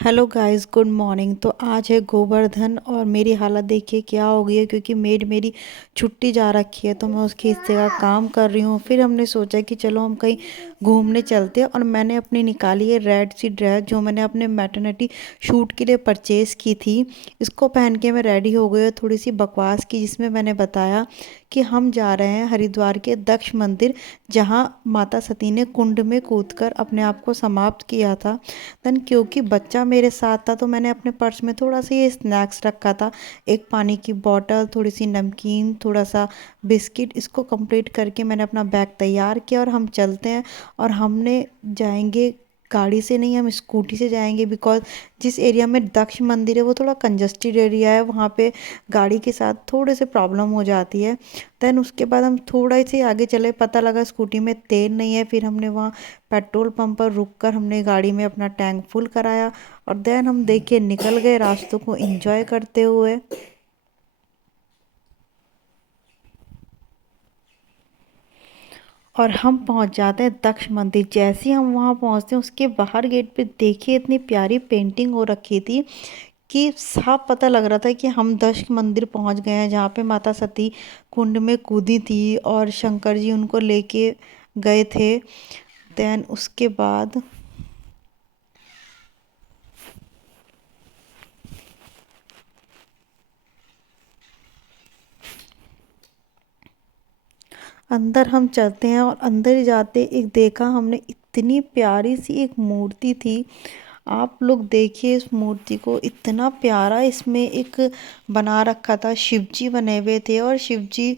Hello guys, good morning. तो आज है गोवर्धन और मेरी हालत देखिए क्या हो गई है, क्योंकि मेड मेरी छुट्टी जा रखी है तो मैं उसके हिस्से का काम कर रही हूँ। फिर हमने सोचा कि चलो हम कहीं घूमने चलते हैं, और मैंने अपनी निकाली है रेड सी ड्रेस जो मैंने अपने मैटरनिटी शूट के लिए परचेज़ की थी। इसको पहन के मैं रेडी हो गई और थोड़ी सी बकवास की, जिसमें मैंने बताया कि हम जा रहे हैं हरिद्वार के दक्ष मंदिर, जहाँ माता सती ने कुंड में कूदकर अपने आप को समाप्त किया था। देन क्योंकि बच्चा मेरे साथ था तो मैंने अपने पर्स में थोड़ा सा ये स्नैक्स रखा था, एक पानी की बॉटल, थोड़ी सी नमकीन, थोड़ा सा बिस्किट। इसको कंप्लीट करके मैंने अपना बैग तैयार किया और हम चलते हैं। और हमने जाएंगे गाड़ी से नहीं, हम स्कूटी से जाएंगे, बिकॉज जिस एरिया में दक्ष मंदिर है वो थोड़ा कंजस्टेड एरिया है, वहाँ पे गाड़ी के साथ थोड़े से प्रॉब्लम हो जाती है। देन उसके बाद हम थोड़ा से आगे चले, पता लगा स्कूटी में तेल नहीं है। फिर हमने वहाँ पेट्रोल पंप पर रुक कर हमने गाड़ी में अपना टैंक फुल कराया, और देन हम देखिए निकल गए रास्तों को एंजॉय करते हुए। और हम पहुंच जाते हैं दक्ष मंदिर। जैसे ही हम वहां पहुंचते हैं, उसके बाहर गेट पे देखिए इतनी प्यारी पेंटिंग हो रखी थी कि साफ पता लग रहा था कि हम दक्ष मंदिर पहुंच गए हैं, जहाँ पे माता सती कुंड में कूदी थी और शंकर जी उनको लेके गए थे। देन उसके बाद अंदर हम चलते हैं, और अंदर ही जाते एक देखा हमने, इतनी प्यारी सी एक मूर्ति थी। आप लोग देखिए इस मूर्ति को, इतना प्यारा इसमें एक बना रखा था। शिव जी बने हुए थे और शिव जी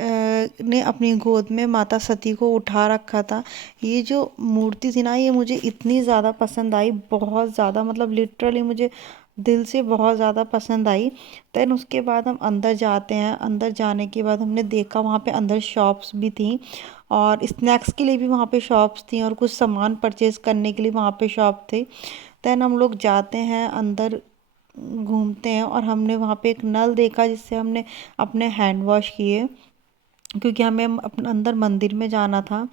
ने अपनी गोद में माता सती को उठा रखा था। ये जो मूर्ति थी ना, ये मुझे इतनी ज़्यादा पसंद आई, बहुत ज़्यादा, मतलब लिटरली मुझे दिल से बहुत ज़्यादा पसंद आई। देन उसके बाद हम अंदर जाते हैं। अंदर जाने के बाद हमने देखा वहाँ पे अंदर शॉप्स भी थी, और स्नैक्स के लिए भी वहाँ पे शॉप्स थी, और कुछ सामान परचेज करने के लिए वहाँ पे शॉप थे। देन हम लोग जाते हैं अंदर, घूमते हैं, और हमने वहाँ पे एक नल देखा जिससे हमने अपने हैंड वॉश किए, क्योंकि हमें अपने अंदर मंदिर में जाना था।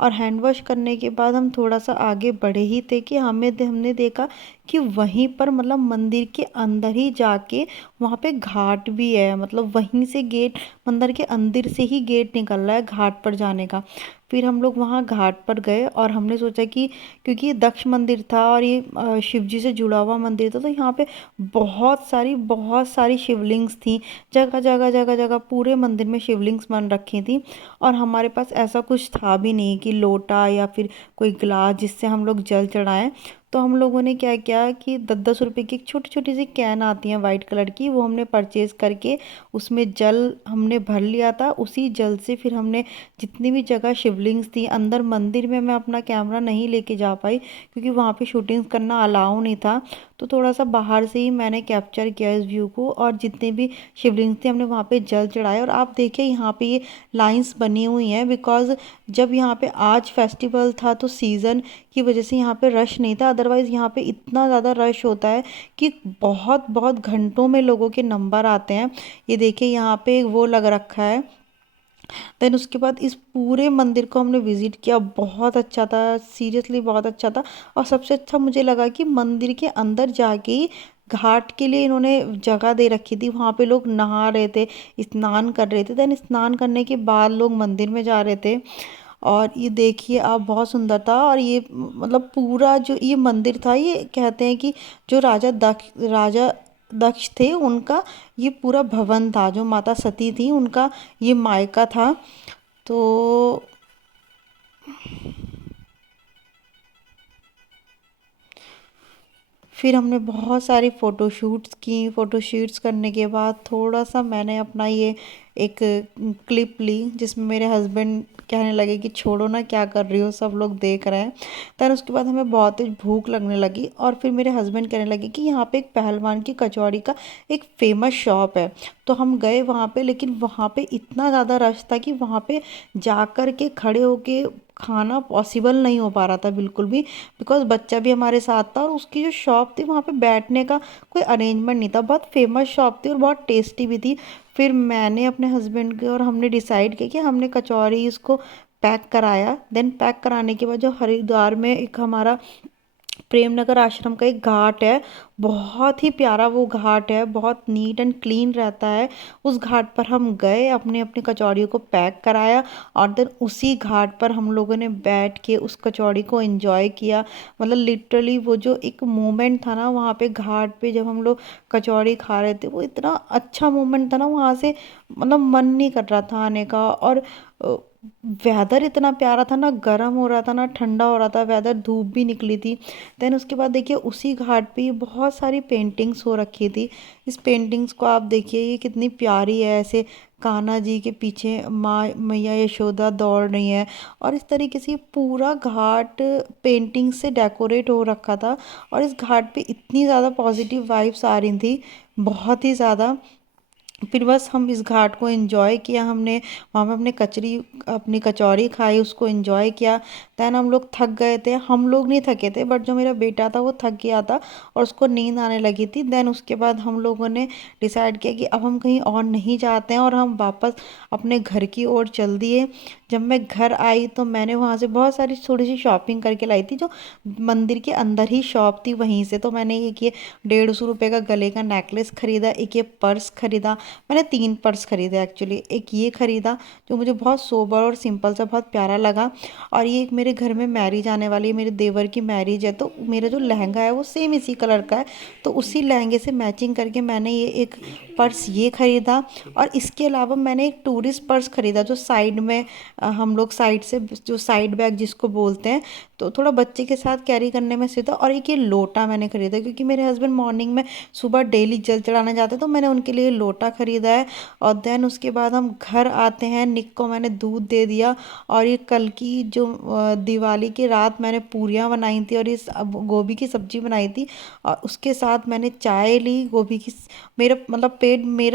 और हैंड वॉश करने के बाद हम थोड़ा सा आगे बढ़े ही थे कि हमने देखा कि वहीं पर, मतलब मंदिर के अंदर ही जाके वहाँ पे घाट भी है, मतलब वहीं से गेट, मंदिर के अंदर से ही गेट निकल रहा है घाट पर जाने का। फिर हम लोग वहाँ घाट पर गए, और हमने सोचा कि क्योंकि ये दक्ष मंदिर था और ये शिव जी से जुड़ा हुआ मंदिर था, तो यहाँ पे बहुत सारी शिवलिंग्स थी। जगह जगह जगह जगह पूरे मंदिर में शिवलिंग्स बन रखी थी। और हमारे पास ऐसा कुछ था भी नहीं कि लोटा या फिर कोई गिलास जिससे हम लोग जल चढ़ाएं। तो हम लोगों ने क्या किया कि 10-10 रुपए की एक छोटी छोटी सी कैन आती है वाइट कलर की, वो हमने परचेज करके उसमें जल हमने भर लिया था। उसी जल से फिर हमने जितनी भी जगह शिवलिंग्स थी, अंदर मंदिर में मैं अपना कैमरा नहीं लेके जा पाई क्योंकि वहाँ पे शूटिंग्स करना अलाउ नहीं था। तो थोड़ा सा बाहर से ही मैंने कैप्चर किया इस व्यू को, और जितने भी शिवलिंग थे हमने वहाँ पे जल चढ़ाए। और आप देखिए यहाँ पे ये लाइंस बनी हुई हैं, बिकॉज जब यहाँ पे आज फेस्टिवल था तो सीज़न की वजह से यहाँ पे रश नहीं था, अदरवाइज़ यहाँ पे इतना ज़्यादा रश होता है कि बहुत बहुत घंटों में लोगों के नंबर आते हैं। ये देखिए यहाँ पे वो लग रखा है। देन उसके बाद इस पूरे मंदिर को हमने विजिट किया, बहुत अच्छा था, सीरियसली बहुत अच्छा था। और सबसे अच्छा मुझे लगा कि मंदिर के अंदर जाके ही घाट के लिए इन्होंने जगह दे रखी थी, वहाँ पे लोग नहा रहे थे, स्नान कर रहे थे। देन स्नान करने के बाद लोग मंदिर में जा रहे थे। और ये देखिए आप, बहुत सुंदर था। और ये मतलब पूरा जो ये मंदिर था, ये कहते हैं कि जो राजा दक्ष थे उनका ये पूरा भवन था, जो माता सती थी उनका ये मायका था। तो फिर हमने बहुत सारी फ़ोटोशूट्स की। फ़ोटोशूट्स करने के बाद थोड़ा सा मैंने अपना ये एक क्लिप ली, जिसमें मेरे हस्बैंड कहने लगे कि छोड़ो ना, क्या कर रही हो, सब लोग देख रहे हैं। then उसके बाद हमें बहुत तेज भूख लगने लगी, और फिर मेरे हस्बैंड कहने लगे कि यहाँ पे एक पहलवान की कचौड़ी का एक फेमस शॉप है। तो हम गए वहाँ पे, लेकिन वहाँ पे इतना ज़्यादा रश था कि वहाँ पे जा कर के खड़े होके खाना पॉसिबल नहीं हो पा रहा था बिल्कुल भी, बिकॉज बच्चा भी हमारे साथ था, और उसकी जो शॉप थी वहाँ पे बैठने का कोई अरेंजमेंट नहीं था। बहुत फेमस शॉप थी और बहुत टेस्टी भी थी। फिर मैंने अपने हस्बैंड के और हमने डिसाइड किया कि हमने कचौरी इसको पैक कराया। देन पैक कराने के बाद जो हरिद्वार में एक हमारा प्रेमनगर आश्रम का एक घाट है। बहुत ही प्यारा वो घाट है, बहुत नीट एंड क्लीन रहता है। उस घाट पर हम गए, अपने अपने कचौड़ियों को पैक कराया और देन उसी घाट पर हम लोगों ने बैठ के उस कचौड़ी को एंजॉय किया। मतलब लिटरली वो जो एक मोमेंट था ना वहाँ पे घाट पे, जब हम लोग कचौड़ी खा रहे थे, वो इतना अच्छा मोमेंट था ना वहाँ से। मतलब मन नहीं कर रहा था आने का। और वेदर इतना प्यारा था ना, गर्म हो रहा था ना ठंडा हो रहा था वेदर, धूप भी निकली थी। देन उसके बाद देखिए उसी घाट पे बहुत सारी पेंटिंग्स हो रखी थी। इस पेंटिंग्स को आप देखिए, ये कितनी प्यारी है। ऐसे कान्हा जी के पीछे माँ मैया यशोदा दौड़ रही है। और इस तरीके से ये पूरा घाट पेंटिंग से डेकोरेट हो रखा था। और इस घाट पे इतनी ज़्यादा पॉजिटिव वाइब्स आ रही थी, बहुत ही ज़्यादा। फिर बस हम इस घाट को एंजॉय किया हमने। वहाँ पे अपनी कचौरी खाई, उसको एंजॉय किया। देन हम लोग थक गए थे, हम लोग नहीं थके थे बट जो मेरा बेटा था वो थक गया था और उसको नींद आने लगी थी। देन उसके बाद हम लोगों ने डिसाइड किया कि अब हम कहीं और नहीं जाते हैं और हम वापस अपने घर की ओर चल दिए। जब मैं घर आई तो मैंने वहाँ से बहुत सारी थोड़ी सी शॉपिंग करके लाई थी, जो मंदिर के अंदर ही शॉप थी वहीं से। तो मैंने ये 150 रुपये का गले का नेकलेस खरीदा, एक ये पर्स खरीदा। मैंने 3 पर्स खरीदे एक्चुअली। एक ये खरीदा जो मुझे बहुत सोबर और सिंपल सा बहुत प्यारा लगा। और ये एक मेरे घर में मैरिज आने वाली है, मेरे देवर की मैरिज है, तो मेरा जो लहंगा है वो सेम इसी कलर का है। तो उसी लहंगे से मैचिंग करके मैंने ये एक पर्स ये खरीदा। और इसके अलावा मैंने एक टूरिस्ट पर्स खरीदा, जो साइड में हम लोग साइड से, जो साइड बैग जिसको बोलते हैं, तो थोड़ा बच्चे के साथ कैरी करने में सीधा। और एक ये लोटा मैंने खरीदा, क्योंकि मेरे हस्बैंड मॉर्निंग में सुबह डेली जल चढ़ाने जाते हैं, तो मैंने उनके लिए लोटा खरीदा है। और देन उसके बाद हम घर आते हैं, निक को मैंने दूध दे दिया। और ये कल की जो दिवाली की रात मैंने पूरियाँ बनाई थी और इस गोभी की सब्जी बनाई थी, और उसके साथ मैंने चाय ली गोभी की। मेरा मतलब पेट मेरा